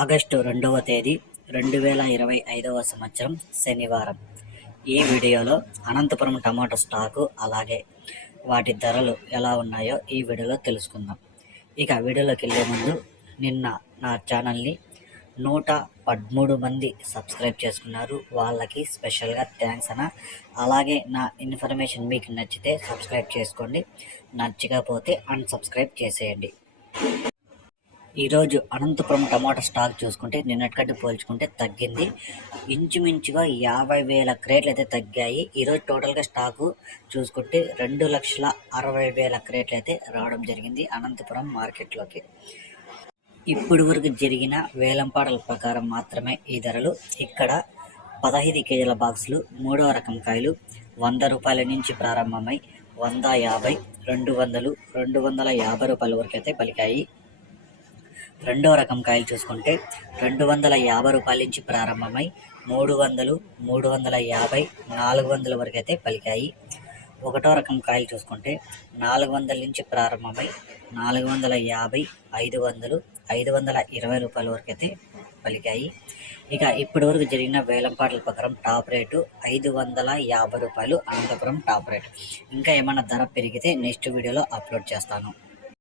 August 2వ తేదీ 2025వ సంవత్సరం శనివారం. ఈ వీడియోలో అనంతపురం టమాటో స్టాకు అలాగే వాటి ధరలు ఎలా ఉన్నాయో ఈ వీడియోలో తెలుసుకుందాం. ఇక వీడియోలోకి వెళ్ళే ముందు నిన్న నా ఛానల్ని 113 మంది సబ్స్క్రైబ్ చేసుకున్నారు. వాళ్ళకి స్పెషల్గా థ్యాంక్స్ అన్న. అలాగే నా ఇన్ఫర్మేషన్ మీకు నచ్చితే సబ్స్క్రైబ్ చేసుకోండి, నచ్చకపోతే అన్సబ్స్క్రైబ్ చేసేయండి. ఈరోజు అనంతపురం టమాటా స్టాక్ చూసుకుంటే నిన్నటికంటే పోల్చుకుంటే తగ్గింది. ఇంచుమించుగా 50,000 క్రేట్లు అయితే తగ్గాయి. ఈరోజు టోటల్గా స్టాకు చూసుకుంటే 2,60,000 క్రేట్లు అయితే రావడం జరిగింది అనంతపురం మార్కెట్లోకి. ఇప్పటి వరకు జరిగిన వేలంపాటల ప్రకారం మాత్రమే ఈ ధరలు. ఇక్కడ 15 కేజీల బాక్సులు 3వ రకం కాయలు 100 రూపాయల నుంచి ప్రారంభమై 150, 200, 250 రూపాయల వరకు అయితే పలికాయి. 2వ రకం కాయలు చూసుకుంటే 250 రూపాయల నుంచి ప్రారంభమై 300, 350, 400 వరకు అయితే పలికాయి. 1వ రకం కాయలు చూసుకుంటే 400 నుంచి ప్రారంభమై 450, 500, 520 రూపాయల వరకు అయితే పలికాయి. ఇక ఇప్పటి వరకు జరిగిన వేలంపాటల ప్రకారం టాప్ రేటు 550 రూపాయలు అనంతపురం టాప్ రేటు. ఇంకా ఏమైనా ధర పెరిగితే నెక్స్ట్ వీడియోలో అప్లోడ్ చేస్తాను.